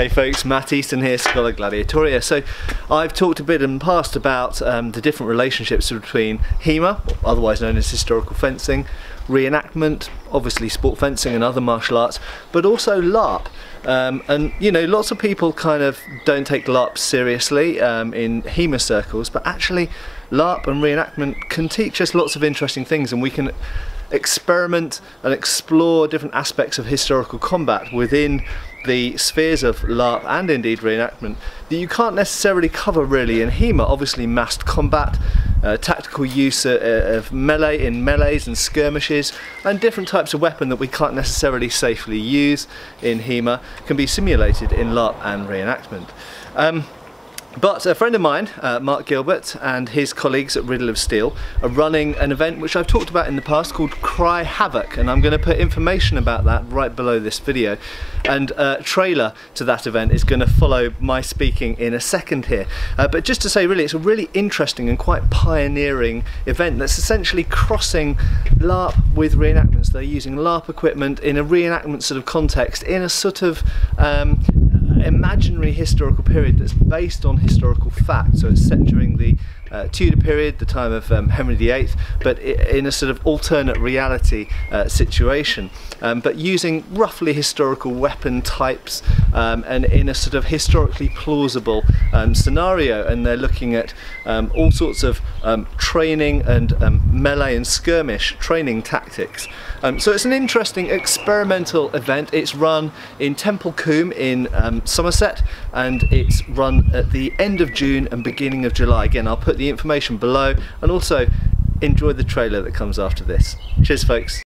Hey folks, Matt Easton here, Scholar Gladiatoria. So I've talked a bit in the past about the different relationships between HEMA, otherwise known as historical fencing, reenactment, obviously sport fencing and other martial arts, but also LARP. And you know, lots of people kind of don't take LARP seriously in HEMA circles, but actually LARP and reenactment can teach us lots of interesting things, and we can experiment and explore different aspects of historical combat within the spheres of LARP and indeed reenactment that you can't necessarily cover really in HEMA. Obviously massed combat, tactical use of melee in melees and skirmishes, and different types of weapon that we can't necessarily safely use in HEMA can be simulated in LARP and reenactment. But a friend of mine, Mark Gilbert, and his colleagues at Riddle of Steel are running an event which I've talked about in the past called Cry Havoc, and I'm going to put information about that right below this video, and a trailer to that event is going to follow my speaking in a second here. But just to say, really, it's a really interesting and quite pioneering event that's essentially crossing LARP with reenactments. They're using LARP equipment in a reenactment sort of context, in a sort of imaginary historical period that's based on historical fact. So it's set during the Tudor period, the time of Henry VIII, but in a sort of alternate reality situation, but using roughly historical weapon types and in a sort of historically plausible scenario. And they're looking at all sorts of training and melee and skirmish training tactics. So it's an interesting experimental event. It's run in Templecombe in Somerset, and it's run at the end of June and beginning of July. Again, I'll put the information below, and also enjoy the trailer that comes after this. Cheers folks.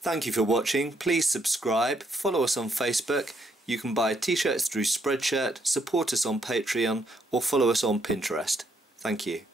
Thank you for watching. Please subscribe, follow us on Facebook. You can buy t-shirts through Spreadshirt, support us on Patreon, or follow us on Pinterest. Thank you.